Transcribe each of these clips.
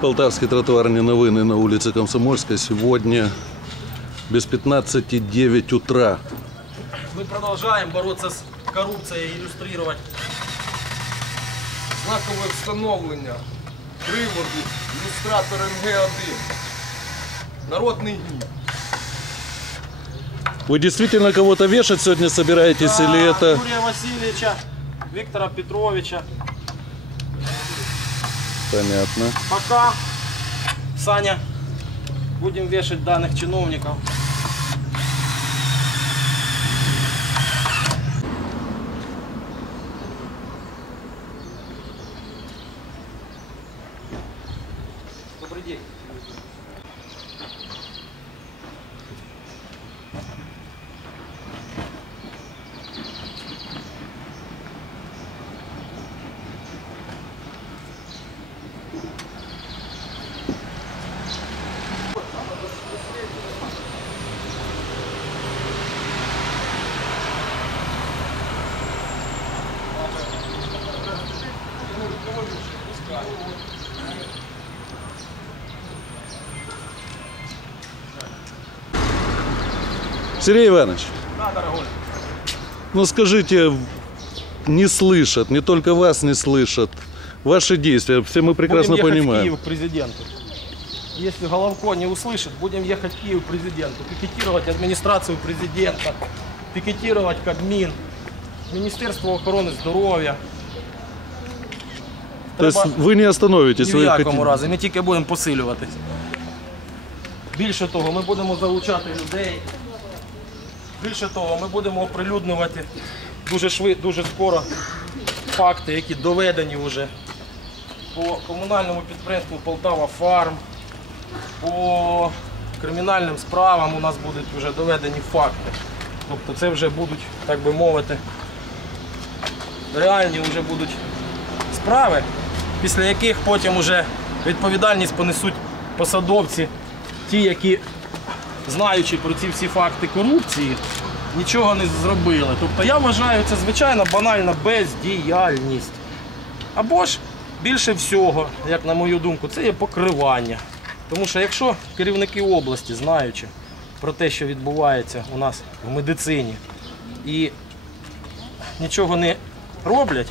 Полтавский тротуарные новины на улице Комсомольской. Сегодня без 15.09 утра. Мы продолжаем бороться с коррупцией, иллюстрировать. Знакове встановлення. Приводи. Ілюстратор МГ-1. Народний гнів. Вы действительно кого-то вешать сегодня собираетесь или это... Юрия Васильевича, Виктора Петровича. Понятно. Пока, Саня, будем вешать данных чиновников. Добрый день. Сергей Иванович, Да, дорогой. ну скажите, не слышат, не только вас не слышат. Ваши действия, все мы прекрасно будем ехать понимаем. в Киев к президенту. Если Головко не услышит, будем ехать в Киев к президенту, пикетировать администрацию президента, пикетировать Кабмин, Министерство охорони здоров'я. То есть Треба вы не остановитесь. ні в вы якому хотите- разі, ми тільки будемо посилюватись. Більше того, ми будемо залучати людей. Більше того, ми будемо оприлюднювати дуже швид, дуже скоро факти, які доведені вже по комунальному підприємству Полтава Фарм, по кримінальним справам у нас будуть вже доведені факти. Тобто це вже будуть, так би мовити, реальні вже будуть справи, після яких потім уже відповідальність понесуть посадовці, ті, які, знаючи про ці всі факти корупції, нічого не зробили. Тобто я вважаю, це звичайно банальна бездіяльність. Або ж більше всього, як на мою думку, це є покривання. Тому що якщо керівники області, знаючи про те, що відбувається у нас в медицині, і нічого не роблять,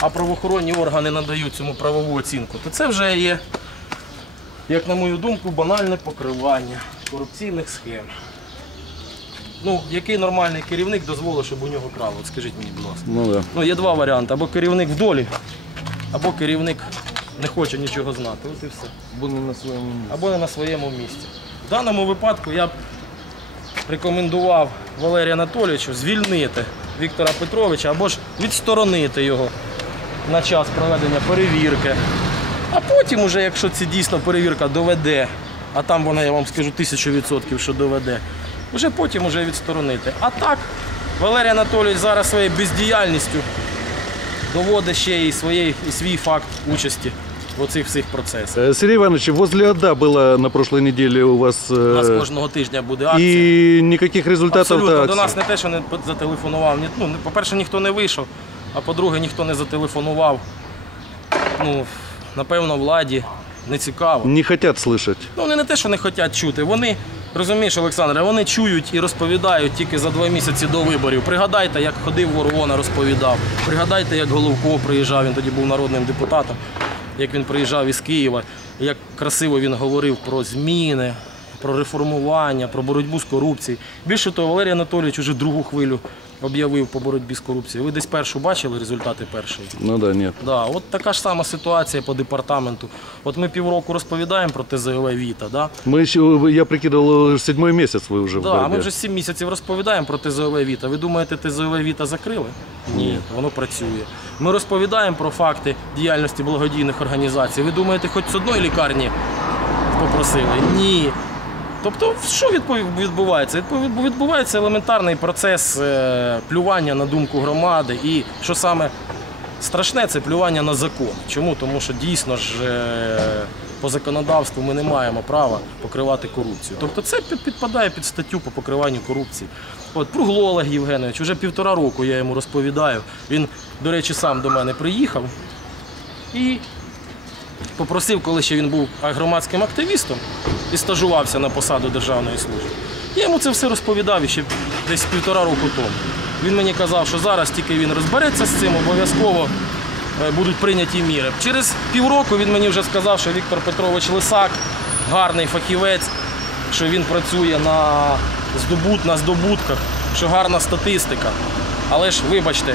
а правоохоронні органи надають цьому правову оцінку, то це вже є, як на мою думку, банальне покривання корупційних схем. Ну, який нормальний керівник дозволить, щоб у нього крали? От скажіть мені, будь ласка. Ну да. Ну, є два варіанти. Або керівник в долі, або керівник не хоче нічого знати. От і все. Бо не на своєму місці. Або не на своєму місці. В даному випадку я б рекомендував Валерію Анатолійовичу звільнити Віктора Петровича або ж відсторонити його на час проведення перевірки. А потім, уже, якщо це дійсно перевірка доведе, а там вона, я вам скажу, тисячу відсотків, що доведе, вже потім уже відсторонити. А так, Валерій Анатолійович зараз своєю бездіяльністю доводить ще і, своєї, і свій факт участі в оцих всіх процесах. Э, Сергей Иванович, возле ОДА было на прошлой неделе у вас... У нас э, кожного тижня буде акція. И никаких результатов Абсолютно. акции. До нас не те, що не зателефонував. Ні- Ну, по-перше, ніхто не вийшов, а по-друге, ніхто не зателефонував. Ну, напевно, владі не цікаво. Не хотят слышать. Ну, вони не те, що не хочуть чути. Вони, розумієш, Олександре, вони чують і розповідають тільки за два місяці до виборів. Пригадайте, як ходив Ворона, розповідав. Пригадайте, як Головко приїжджав, він тоді був народним депутатом, як він приїжджав із Києва, як красиво він говорив про зміни, про реформування, про боротьбу з корупцією. Більше того, Валерій Анатолійович вже другу хвилю об'явив по боротьбі з корупцією. Ви десь першу бачили результати першої? Ну да, нет. Да, от така ж сама ситуація по департаменту. От ми півроку розповідаємо про ТЗОВ Віта, да? Мы еще, я прикидывал, седьмой месяц вы уже в Да, а борьбе. ми вже 7 місяців розповідаємо про ТЗОВ Віта. Ви думаєте, ТЗОВ Віта закрили? Ні, воно працює. Ми розповідаємо про факти діяльності благодійних організацій. Ви думаєте, хоч з одної лікарні попросили? Ні. Тобто, що відбувається? Відбувається елементарний процес е, плювання на думку громади. І що саме страшне, це плювання на закон. Чому? Тому що дійсно ж е, по законодавству ми не маємо права покривати корупцію. Тобто це підпадає під статтю по покриванню корупції. От Пругло Олег Євгенович, вже півтора року я йому розповідаю. Він, до речі, сам до мене приїхав і попросив, коли ще він був громадським активістом і стажувався на посаду державної служби. Я йому це все розповідав ще десь півтора року тому. Він мені казав, що зараз тільки він розбереться з цим, обов'язково е, будуть прийняті міри. Через півроку він мені вже сказав, що Віктор Петрович Лисак гарний фахівець, що він працює на, здобут, на здобутках, що гарна статистика. Але ж, вибачте,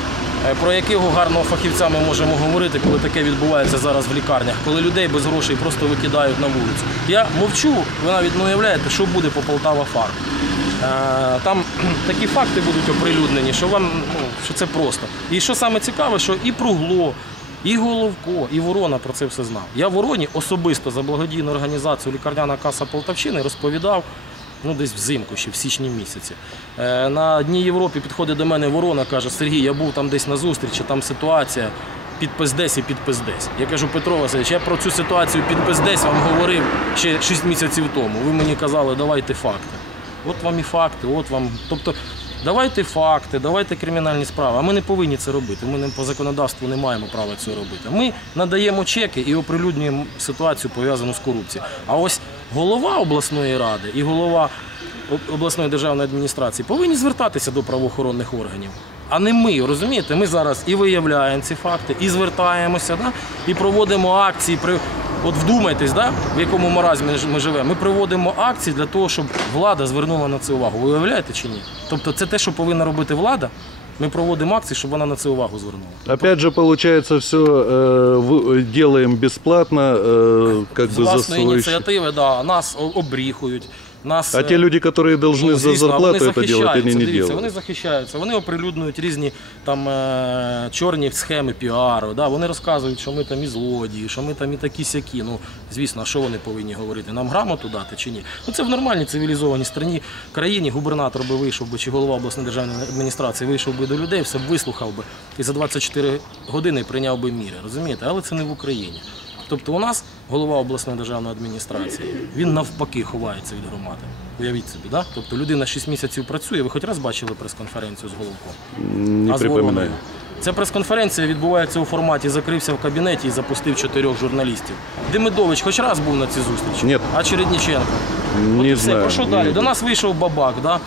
про якого гарного фахівця ми можемо говорити, коли таке відбувається зараз в лікарнях, коли людей без грошей просто викидають на вулицю. Я мовчу, ви навіть не уявляєте, що буде по Полтава Фарм. Е, Там такі факти будуть оприлюднені, що вам ну, що це просто. І що саме цікаве, що і Пругло, і Головко, і Ворона про це все знав. Я Вороні особисто за благодійну організацію Лікарняна каса Полтавщини розповідав ну, десь взимку, ще в січні місяці. Е, На Дні Європі підходить до мене Ворона, каже, Сергій, я був там десь на зустрічі, там ситуація. Підпис десь і підпиздесь. Я кажу, Петро Васильович, я про цю ситуацію підпиздесь вам говорив ще 6 місяців тому. Ви мені казали, давайте факти. От вам і факти, от вам. Тобто, давайте факти, давайте кримінальні справи. А ми не повинні це робити. Ми не по законодавству не маємо права цього робити. Ми надаємо чеки і оприлюднюємо ситуацію пов'язану з корупцією. А ось голова обласної ради і голова обласної державної адміністрації повинні звертатися до правоохоронних органів. А не ми, розумієте? Ми зараз і виявляємо ці факти, і звертаємося, і проводимо акції. При... От вдумайтесь, да? в якому маразмі ми живемо. Ми проводимо акції для того, щоб влада звернула на це увагу. Ви уявляєте чи ні? Тобто це те, що повинна робити влада. Ми проводимо акції, щоб вона на це увагу звернула. Опять же, получается, все делаем бесплатно, э, как бы за счет. ініціативи, да, нас обріхують Нас, А е, те люди, которые должны Ну, за звісно, зарплату вони это делать, они захищаються, не дивіться, делают. Вони захищаються, вони оприлюднюють різні там е, чорні схеми піару. Да? Вони розказують, що ми там і злодії, що ми там і такі сякі. Ну, звісно, а що вони повинні говорити? Нам грамоту дати чи ні? Ну це в нормальній цивілізованій країні, країні губернатор би вийшов би, чи голова обласної державної адміністрації вийшов би до людей, все б вислухав би і за 24 години прийняв би міри. Розумієте? Але це не в Україні. Тобто у нас голова обласної державної адміністрації, він навпаки ховається від громади. Уявіть собі, да? Тобто людина 6 місяців працює. Ви хоч раз бачили прес-конференцію з головком? Не А з припоминаю. Ця прес-конференція відбувається у форматі закрився в кабінеті і запустив чотирьох журналістів. Демидович хоч раз був на цій зустрічі? Ні. А Чередніченко? Не От і все. Про що далі? До нас вийшов бабак, да?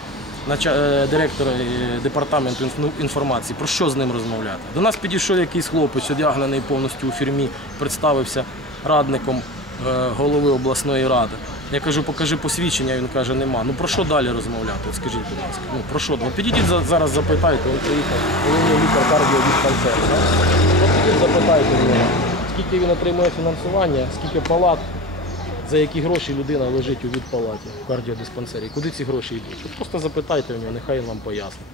Е, директор е, департаменту інф- інформації. Про що з ним розмовляти? До нас підійшов якийсь хлопець, одягнений повністю у фірмі, представився радником е, голови обласної ради. Я кажу, покажи посвідчення, він каже, нема. Ну про що далі розмовляти? Скажіть, будь ласка. Ну про що? Ну, підійдіть за- зараз, запитайте, він приїхав, головний лікар підіть, запитайте скільки він отримує фінансування, скільки палат, за які гроші людина лежить у відпалаті в кардіодиспансері. Куди ці гроші йдуть? От просто запитайте в нього, нехай він вам пояснить.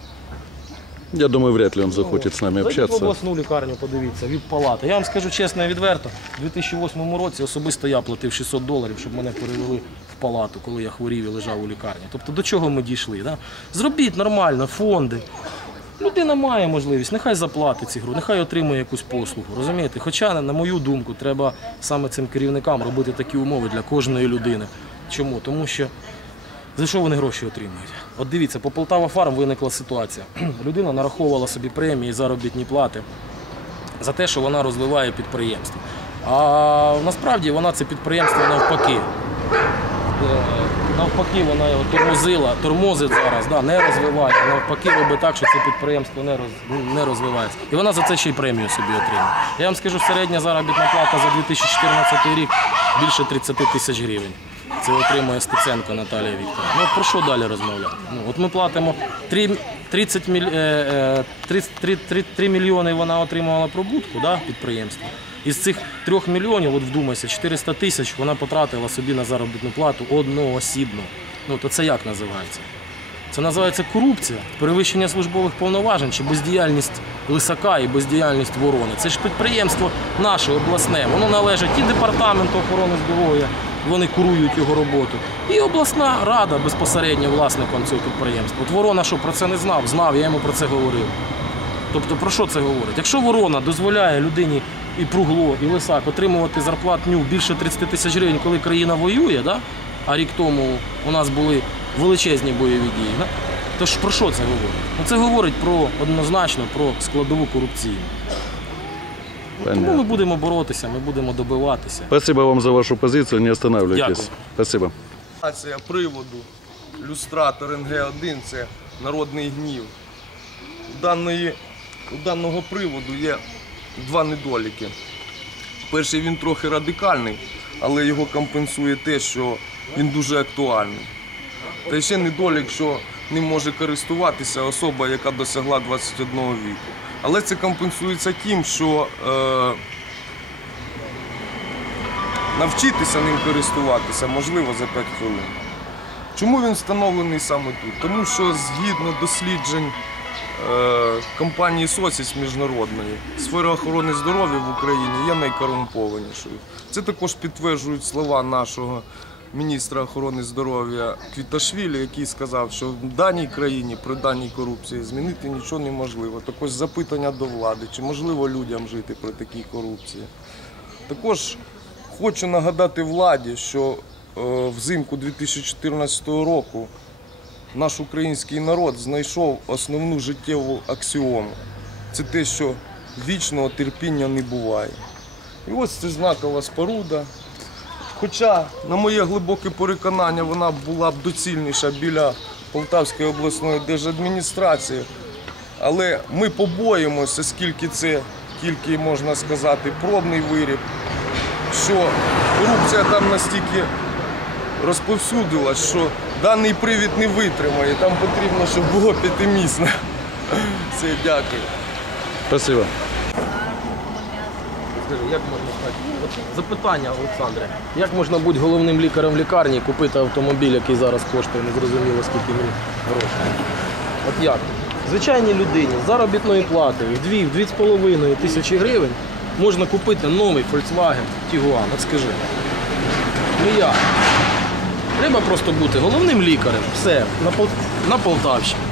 Я думаю, вряд ли он захочет с нами Зайдіть в общаться. обласну лікарню, подивіться, від палати. Я вам скажу чесно і відверто, у 2008 році особисто я платив 600 доларів, щоб мене перевели в палату, коли я хворів і лежав у лікарні. Тобто до чого ми дійшли? Да? Зробіть нормально, фонди. Людина має можливість, нехай заплатить ці гроші, нехай отримує якусь послугу. Розумієте? Хоча, на мою думку, треба саме цим керівникам робити такі умови для кожної людини. Чому? Тому що за що вони гроші отримують? От дивіться, по Полтава Фарм виникла ситуація. Людина нараховувала собі премії, заробітні плати за те, що вона розвиває підприємство. А насправді вона це підприємство навпаки. Навпаки, вона його тормозила, тормозить зараз, да, не розвиває. Навпаки, робить так, що це підприємство не, роз, не розвивається. І вона за це ще й премію собі отримує. Я вам скажу, середня заробітна плата за 2014 рік більше 30 тисяч гривень. Це отримує Стеценко Наталія Вікторовна. Ну про що далі розмовляти? Ну, от ми платимо 3, 30 міль, е, е, 30, 3, 3, 3 мільйони вона отримувала прибутку да, підприємства. Із цих 3 мільйонів, от вдумайся, 400 тисяч вона потратила собі на заробітну плату одноосібно. Ну то це як називається? Це називається корупція, перевищення службових повноважень чи бездіяльність лисака і бездіяльність ворони. Це ж підприємство наше обласне. Воно належить і департаменту охорони здоров'я, вони курують його роботу, і обласна рада безпосередньо власником цього підприємства. От ворона що про це не знав, знав, я йому про це говорив. Тобто про що це говорить? Якщо ворона дозволяє людині і Пругло, і Лисак отримувати зарплатню більше 30 тисяч гривень, коли країна воює, да? а рік тому у нас були величезні бойові дії, да? то ж про що це говорить? Ну, це говорить про однозначно про складову корупційну. Тому ми будемо боротися, ми будемо добиватися. Спасибо вам за вашу позицию, не останавливайтесь. Дякую. Спасибо. Акція приводу люстратор НГ1 це народний гнів. У, даної, у даного приводу є два недоліки. Перший він трохи радикальний, але його компенсує те, що він дуже актуальний. Та ще недолік, що ним може користуватися особа, яка досягла 21 віку. Але це компенсується тим, що е, навчитися ним користуватися можливо за 5 хвилин. Чому він встановлений саме тут? Тому що згідно досліджень е, компанії Соціс міжнародної, сфера охорони здоров'я в Україні є найкорумпованішою. Це також підтверджують слова нашого міністра охорони здоров'я Квіташвілі, який сказав, що в даній країні при даній корупції змінити нічого неможливо. Також запитання до влади, чи можливо людям жити при такій корупції. Також хочу нагадати владі, що е, взимку 2014 року наш український народ знайшов основну життєву аксіому. Це те, що вічного терпіння не буває. І ось це знакова споруда. Хоча, на моє глибоке переконання, вона була б доцільніша біля Полтавської обласної держадміністрації. Але ми побоїмося, скільки це тільки можна сказати пробний виріб, що корупція там настільки розповсюдилась, що даний привід не витримає. Там потрібно, щоб було п'ятимісне. Все, дякую. Спасибо. Як можна? От запитання, Олександре, як можна бути головним лікарем в лікарні і купити автомобіль, який зараз коштує незрозуміло скільки мені грошей? От як? Звичайній людині з заробітної плати в 2 в 2,5 тисячі гривень можна купити новий Volkswagen Tiguan. От скажи. Ну як? Треба просто бути головним лікарем. Все, на Полтавщині.